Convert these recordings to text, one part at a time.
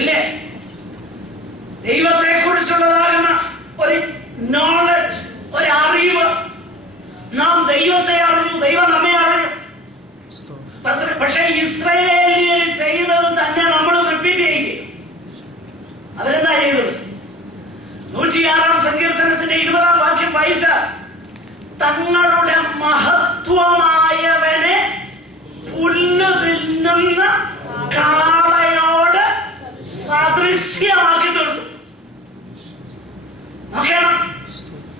ഇല്ലേ? ദൈവത്തെ കുറിച്ചുള്ളതാകുന്ന ഒരു നോളജ്, ഒരു അറിവ്. നാം ദൈവത്തെ അറിഞ്ഞു, ദൈവം നമ്മെ അറിഞ്ഞു. പക്ഷെ ഇസ്രായേലിയർ ചെയ്തത് തന്നെ നമ്മൾ റിപ്പീറ്റ് ചെയ്യുക. അവരെന്താ ചെയ്തത്? 106-ാം സങ്കീർത്തനത്തിന്റെ 20-ാം വാക്യം വായിച്ച, തങ്ങളുടെ മഹത്വമായവനെ പുല്ല് തിന്നുന്ന കാളയോട് സദൃശ്യമാക്കി തീർത്തു. നോക്കണം,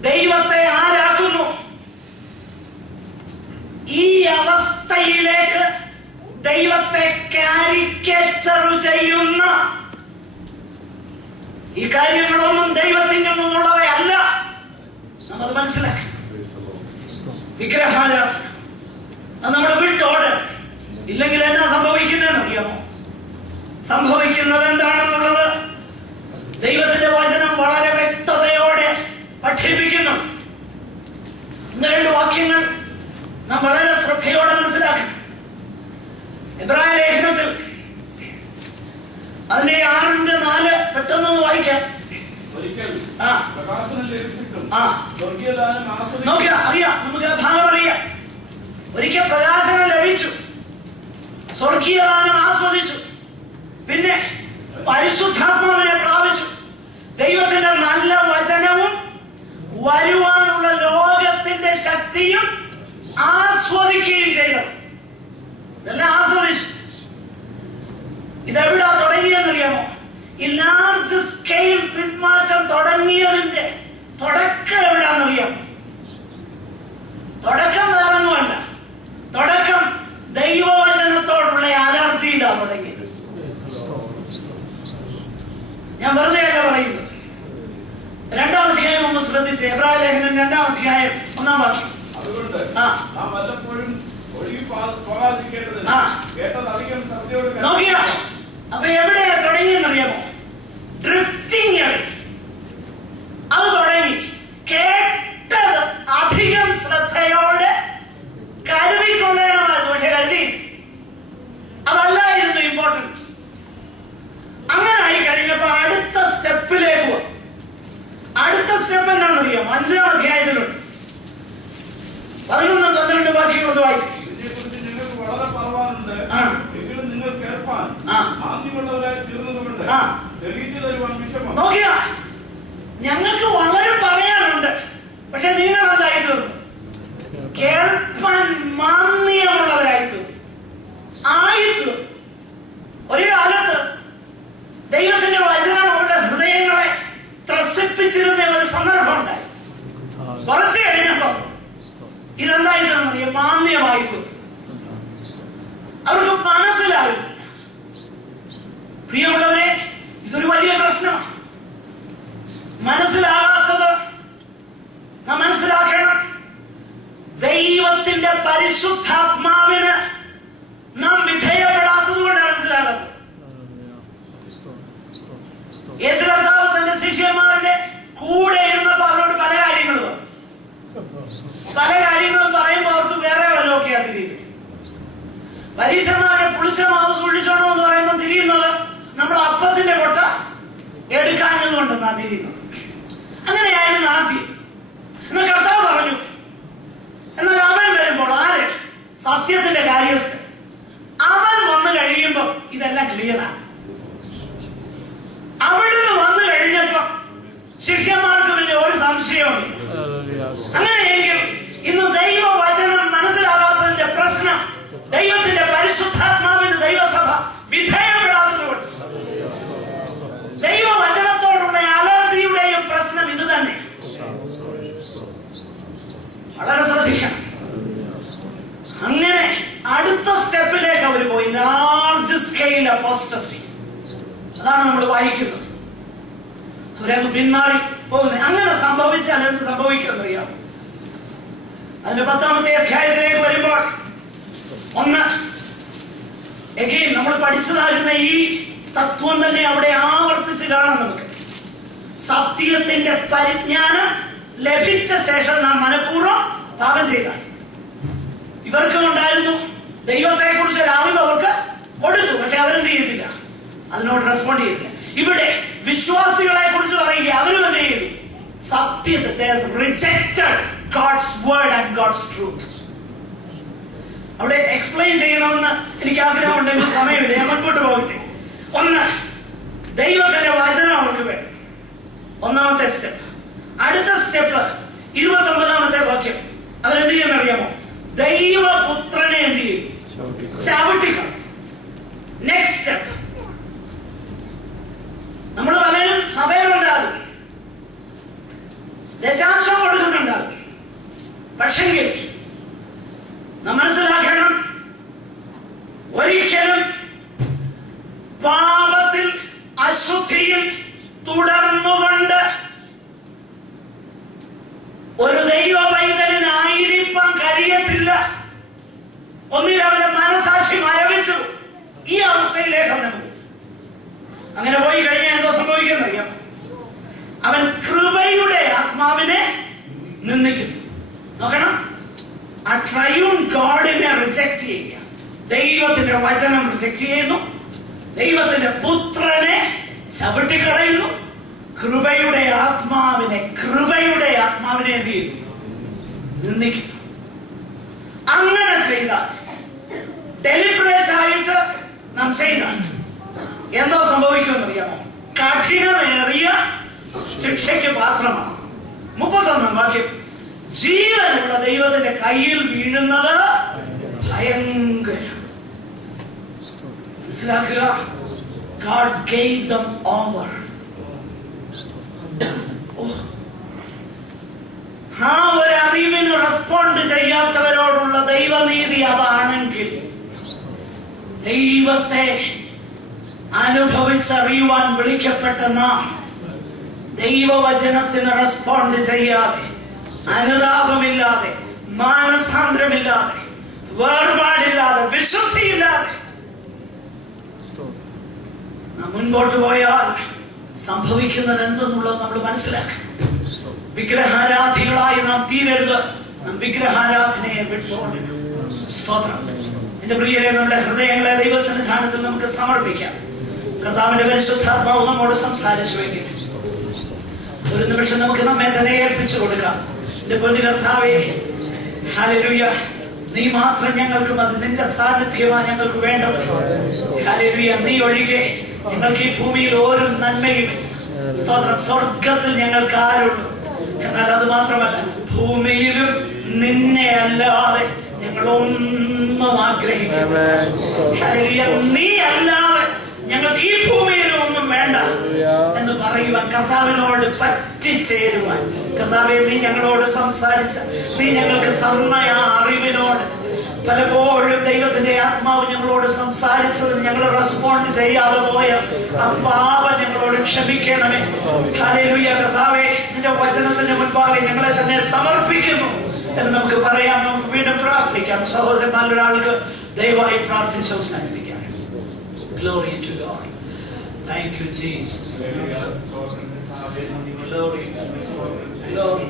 ദൈവത്തെ ആരാക്കുന്നു? ഈ അവസ്ഥയിലേക്ക് ദൈവത്തെ കാരിക്കേച്ചർ ചെയ്യുന്ന ഈ കാര്യങ്ങളൊന്നും ദൈവത്തിൽ നിന്നുള്ളവയല്ല. നമ്മൾ മനസ്സിലാക്കി. വിഗ്രഹാരാധന അത് നമ്മൾ വിട്ടോട്. ഇല്ലെങ്കിൽ എന്നാ സംഭവിക്കുന്നതെന്ന് അറിയാമോ? സംഭവിക്കുന്നത് എന്താണെന്നുള്ളത് ദൈവത്തിന്റെ വചനം വളരെ വ്യക്തതയോടെ പഠിപ്പിക്കുന്നു. 2 വാക്യങ്ങൾ നാം വളരെ ശ്രദ്ധയോടെ മനസ്സിലാക്കി. എബ്രായ ലേഖനത്തിൽ അതിന്റെ 6-4 പെട്ടെന്ന് വായിക്കാം. നോക്കിയാ അറിയാം, നമുക്ക് ആ ഭാഗം അറിയാം. ഒരിക്കൽ പ്രകാശനം ലഭിച്ചു, സ്വർഗീയദാനം ആസ്വദിച്ചു, പിന്നെ പരിശുദ്ധാത്മാവിനെ പ്രാപിച്ചു, ദൈവത്തിന്റെ നല്ല വചനവും വരുവാനുള്ള ലോകത്തിന്റെ ശക്തിയും ആസ്വദിക്കുകയും ചെയ്തു. ഇതെല്ലാം ആസ്വദിച്ചു. ഇതെവിടാ തുടങ്ങിയെന്നറിയാമോ? ഈ ലാർജ് സ്കെയിൽ പിന്മാറ്റം തുടങ്ങിയതിന്റെ തുടക്കം എവിടാന്നറിയാമോ? തുടക്കം വേറൊന്നുമല്ല. തുടക്കം ദൈവവചനത്തോടുള്ള അലർജിയിലാണ് തുടങ്ങിയത്. ഞാൻ വെറുതെ അല്ല പറയുന്നത്. 2-ാം അധ്യായം ഒന്ന് ശ്രദ്ധിച്ച്. എബ്രായ ലേഖനം 2-ാം അധ്യായം 1-ാം വാക്യം. നോക്കിയാ, അപ്പൊ എവിടെയാ തുടങ്ങിയെന്നറിയാമോ? ഡ്രിഫ്റ്റിംഗ്. അത് തുടങ്ങി. കേട്ടത് അധികം ശ്രദ്ധയോടെ കരുതിക്കൊള്ളേണമായിരുന്നു. പക്ഷെ കരുതി അതല്ലായിരുന്നു ഇമ്പോർട്ടൻസ്. അങ്ങനെ ആയി കഴിഞ്ഞപ്പോ അടുത്ത സ്റ്റെപ്പിലേക്ക് പോകും. അടുത്ത സ്റ്റെപ്പ് എന്താണെന്നറിയാം? 5-ാം അധ്യായത്തിലുണ്ട്. 11-12 വാക്യങ്ങളൊക്കെ വായിച്ചു. നോക്കിയാ, ഞങ്ങൾക്ക് വളരെ പറയാനുണ്ട്, പക്ഷെ നിങ്ങൾ എന്തായി തീർന്നു? കേൾപ്പാൻ മാന്യമുള്ളവരായി തീർന്നു. ആയിത്തീർന്നു. ഒരു കാലത്ത് ദൈവത്തിന്റെ വചനം അവരുടെ ഹൃദയങ്ങളെ ത്രസിപ്പിച്ചിരുന്ന ഒരു സന്ദർഭം ഉണ്ടായി. കുറച്ച് കഴിഞ്ഞപ്പോ ഇതെന്തായി തീർന്നു? മാന്യമായി തീർന്നു. അവർക്ക് മനസ്സിലാകും. പ്രിയമുള്ളവരെ, ഇതൊരു വലിയ പ്രശ്നമാണ്. മനസ്സിലാകാത്തത് നാം മനസ്സിലാക്കണം. ദൈവത്തിന്റെ പരിശുദ്ധാത്മാവിന് നാം വിധേയപ്പെടാത്തത് കൊണ്ടാണ് മനസ്സിലാകാത്തത്. യേശു കർത്താവ് തന്റെ ശിഷ്യന്മാരുടെ കൂടെ ഇരുന്നപ്പോ അവരോട് പല കാര്യങ്ങളും പറയുമ്പോൾ അവർക്ക് വേറെ വല്ലതൊക്കെയാ തിരിയുന്നത്. പരീക്ഷന്മാരെ പുളിശമാവ് സൂക്ഷിച്ചോണോ എന്ന് പറയുമ്പോൾ തിരിയുന്നത് നമ്മൾ അപ്പത്തിന്റെ കൊട്ട എടുക്കാഞ്ഞതുകൊണ്ടെന്നാ തിരിയുന്നത്. അങ്ങനെയായിരുന്നു ആദ്യം. എന്നാൽ കർത്താവ് പറഞ്ഞു, എന്നാൽ അവൻ വരുമ്പോൾ ആര്? സത്യത്തിന്റെ കാര്യസ്ഥൻ. അവൻ വന്നു കഴിയുമ്പോൾ ഇതെല്ലാം ക്ലിയറാണ്. അവിടുന്ന് വന്നു കഴിഞ്ഞപ്പോ ശിഷ്യന്മാർക്ക് പിന്നെ ഒരു സംശയവും. അങ്ങനെയെങ്കിൽ ഇന്ന് ദൈവവചനം മനസ്സിലാകാത്തതിന്റെ പ്രശ്നം ദൈവത്തിന്റെ പരിശുദ്ധാത്മാവിന് ദൈവസഭ വിധേയപ്പെടാത്തതുകൊണ്ട്. ദൈവവചനത്തോടുള്ള അലർജിയുടെയും പ്രശ്നം ഇത് തന്നെ. വളരെ ശ്രദ്ധിക്കണം. അങ്ങനെ അടുത്ത സ്റ്റെപ്പിലേക്ക് അവർ പോയി. Large scale apostasy. അതാണ് നമ്മൾ വായിക്കുന്നത്. അവരത് പിന്മാറി പോകുന്നത്. അങ്ങനെ സംഭവിച്ചാൽ എന്ത് സംഭവിക്കുമെന്നറിയാം? അതിന്റെ 10-ാമത്തെ അധ്യായത്തിലേക്ക് വരുമ്പോൾ നമ്മൾ പഠിച്ചതാകുന്ന ഈ തത്വം തന്നെ അവിടെ ആവർത്തിച്ച് കാണാം. നമുക്ക് സത്യത്തിന്റെ പരിജ്ഞാനം ലഭിച്ച ശേഷം നാം മനഃപൂർവ്വം പാപം ചെയ്താൽ. ഇവർക്കും ഉണ്ടായിരുന്നു ദൈവത്തെ കുറിച്ച് ഒരു അറിവ് അവർക്ക് കൊടുത്തു. പക്ഷെ അവരെന്ത് ചെയ്തില്ല? അതിനോട് റെസ്പോണ്ട് ചെയ്തില്ല. ഇവിടെ വിശ്വാസികളെ കുറിച്ച് പറയുക, അവരും എന്ത് ചെയ്തു? സത്യത്തെ rejected God's word and God's truth. അവിടെ എക്സ്പ്ലെയിൻ ചെയ്യണമെന്ന് എനിക്ക് ആഗ്രഹമുണ്ടെങ്കിൽ സമയമില്ല, ഞാൻ മുൻപോട്ട് പോകട്ടെ. ഒന്ന്, ദൈവത്തിന്റെ വചനം അവർക്ക് വേണം. ഒന്നാമത്തെ സ്റ്റെപ്പ്. അടുത്ത സ്റ്റെപ്പ് 29-ാമത്തെ വാക്യം. അവരെന്ത് ചെയ്യുന്നറിയാമോ? ദൈവപുത്രനെ എന്ത് ചെയ്യും? ചവിട്ടിക്കണം. Next step. നമ്മൾ പലരും സഭയിലുണ്ടാകും, ദശാംശം കൊടുക്കുന്നുണ്ടാകും. പക്ഷെങ്കിൽ നാം മനസ്സിലാക്കണം, ഒരിക്കലും പാപത്തിൽ അശുദ്ധിയിൽ തുടർന്നുകൊണ്ട് ഒരു ദൈവ പൈതലിനായിരിക്കാൻ കഴിയത്തില്ല. ഒന്നിൽ അവന്റെ മനസാക്ഷി മരവിച്ചു, ഈ അവസ്ഥയിലേക്ക് അവനെ പോകും. അങ്ങനെ പോയി കഴിഞ്ഞാൽ എന്തോ സംഭവിക്കുന്നറിയാം? അവൻ കൃപയുടെ ആത്മാവിനെ നിന്ദിക്കുന്നു. നോക്കണം, ആ ട്രയൂൺ ഗോഡിനെ റിജക്ട് ചെയ്യുക. ദൈവത്തിന്റെ വചനം റിജക്ട് ചെയ്യുന്നു, ദൈവത്തിന്റെ പുത്രനെ ചവിട്ടിക്കളയുന്നു, കൃപയുടെ ആത്മാവിനെ എന്ത് ചെയ്യുന്നു? നിന്ദിക്കുന്നു. അങ്ങനെ ചെയ്താൽ, ഡെലിബറേറ്റ് ആയിട്ട് നാം ചെയ്താൽ എന്തോ സംഭവിക്കുമെന്നറിയാമോ? കഠിനമേറിയ ശിക്ഷയ്ക്ക് പാത്രമാണ്. 31-ാം വാക്യം. ജീവനുള്ള ദൈവത്തിന്റെ കയ്യിൽ വീഴുന്നത് ഭയങ്കരം. മനസ്സിലാക്കുക, God gave them over. ആ ഒരു അറിവിന് റെസ്പോണ്ട് ചെയ്യാത്തവരോടുള്ള ദൈവനീതി അതാണെങ്കിൽ, ദൈവത്തെ അനുഭവിച്ചറിയുവാൻ വിളിക്കപ്പെട്ട നാം ദൈവവചനത്തിന് റെസ്പോണ്ട് ചെയ്യാതെ, അനുതാപമില്ലാതെ, മാനസാന്തരമില്ലാതെ, വേർപാടില്ലാതെ, വിശുദ്ധിയില്ലാതെ നാം മുൻപോട്ട് പോയാൽ സംഭവിക്കുന്നത് എന്തെന്നുള്ളത് നമ്മൾ മനസ്സിലാക്കണം. വിഗ്രഹാരാധികളായി നാം തീരരുത്. നാം വിഗ്രഹാരാധനയെ വിട്ടോളണം. സ്തോത്രം. എന്റെ പ്രിയരെ, നമ്മുടെ ഹൃദയങ്ങളെ ദൈവസന്നിധാനത്തിൽ നമുക്ക് സമർപ്പിക്കാം. കർത്താവിന്റെ പരിശുദ്ധാത്മാവ് നമ്മോട് സംസാരിച്ചുവെങ്കിൽ ഒരു നിമിഷം നമുക്ക് നമ്മെ തന്നെ ഏൽപ്പിച്ചു കൊടുക്കാം. എന്റെ പൊന്നു കർത്താവേ, ഹല്ലേലൂയ, നീ മാത്രം ഞങ്ങൾക്ക് മതി. നിന്റെ സാന്നിധ്യമാണ് ഞങ്ങൾക്ക് വേണ്ടത്. ഹല്ലേലൂയ, നീ ഒഴികെ ഞങ്ങൾക്ക് ഈ ഭൂമിയിൽ ഒരു നന്മയും. സ്തോത്രം. സ്വർഗത്തിൽ ഞങ്ങൾക്ക് ആരുള്ളൂ? എന്നാൽ അത് മാത്രമല്ല, ഭൂമിയിലും നിന്നെ അല്ലാതെ ഞങ്ങളൊന്നും ആഗ്രഹിക്കുന്നു. നീ അല്ലാതെ ഞങ്ങൾക്ക് ഈ ഭൂമിയിലും ഒന്നും വേണ്ട എന്ന് പറയുവാൻ, കർത്താവിനോട് പറ്റിച്ചേരുവാൻ, കർത്താവെ നീ ഞങ്ങളോട് സംസാരിച്ച, നീ ഞങ്ങൾക്ക് തന്ന ആ അറിവിനോട് പലപ്പോഴും ദൈവത്തിന്റെ ആത്മാവ് ഞങ്ങളോട് സംസാരിച്ചതിന് ഞങ്ങൾ റെസ്പോണ്ട് ചെയ്യാതെ പോയ ആ പാപം ഞങ്ങളോട് ക്ഷമിക്കണമേ. ഹല്ലേലൂയ. കർത്താവേ, നിന്റെ വചനത്തിന്റെ മുൻപാകെ ഞങ്ങളെ തന്നെ സമർപ്പിക്കുന്നു എന്ന് നമുക്ക് പറയാം. നമുക്ക് വീണ്ടും പ്രാർത്ഥിക്കാം. സഹോദരന്മാരൊരാൾക്ക് ദയവായി പ്രാർത്ഥിച്ച് അവസാനിപ്പിക്കാം. Glory to God. Thank you, Jesus. Glory. Glory.